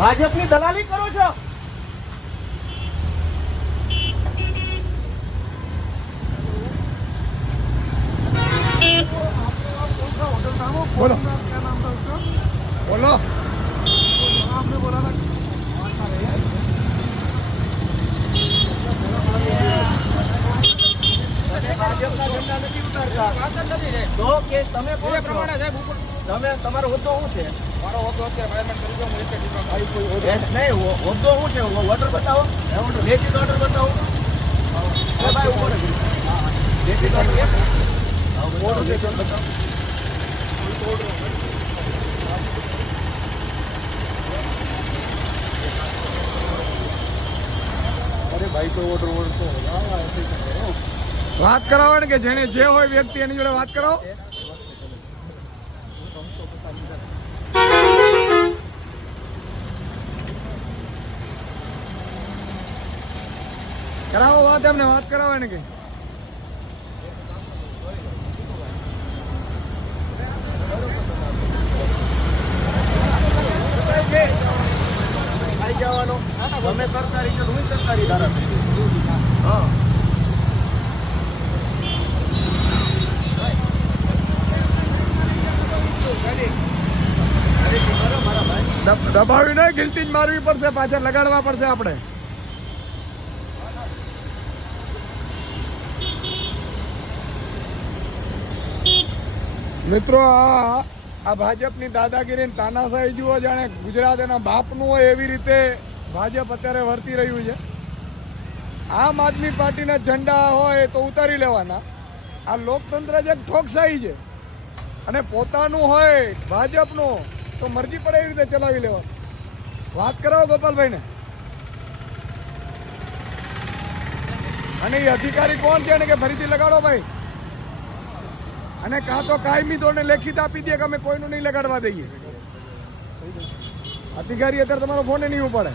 ભાજપની દલાલી કરો છો. બોલો બોલો आपने बोला ना ભાજપના ઝંડા નથી ઉતારતા તો કે તમે કોણ તમે તમારો હોદ્દો શું છે? મારો હોદ્દો અત્યારે નહીં, હોદ્દો શું છે? ઓર્ડર બતાવો, લેખિત ઓર્ડર બતાવો. ભાઈ ઉભો રહે, લેખિત ઓર્ડર બતાવો. અરે ભાઈ તો ઓર્ડર વાત કરાવો ને કે જેને જે હોય વ્યક્તિ એની જોડે વાત કરાવો. કરાવો વાત, એમને વાત કરાવો ને કે આવી જવાનો. તમે સરકારી છો, હું સરકારી ધારાસભ્ય. હા, દબાવી નહીં, ગિલટી જ મારવી પડશે, પાછળ લગાડવા પડશે આપણે. મિત્રો આ ભાજપની દાદાગીરી તાનાશાહી જુઓ, જાણે ગુજરાત એના બાપનું હોય એવી રીતે ભાજપ અત્યારે વર્તી રહ્યું છે. આમ આદમી પાર્ટીના ઝંડા હોય તો ઉતારી લેવાના. આ લોકતંત્ર જ એક ઠોકશાહી છે અને પોતાનું હોય ભાજપનું તો મરજી પડે એવી રીતે ચલાવી લેવાનું. વાત કરાવો ગોપાલભાઈને. અને એ અધિકારી કોણ છે ને કે ફરીથી લગાડો ભાઈ, અને કાં તો કાયમી ધોરણે લેખિત આપી દે કે અમે કોઈનું નહીં લગાડવા દઈએ. અધિકારી અત્યારે તમારો ફોન નહીં ઉપાડે.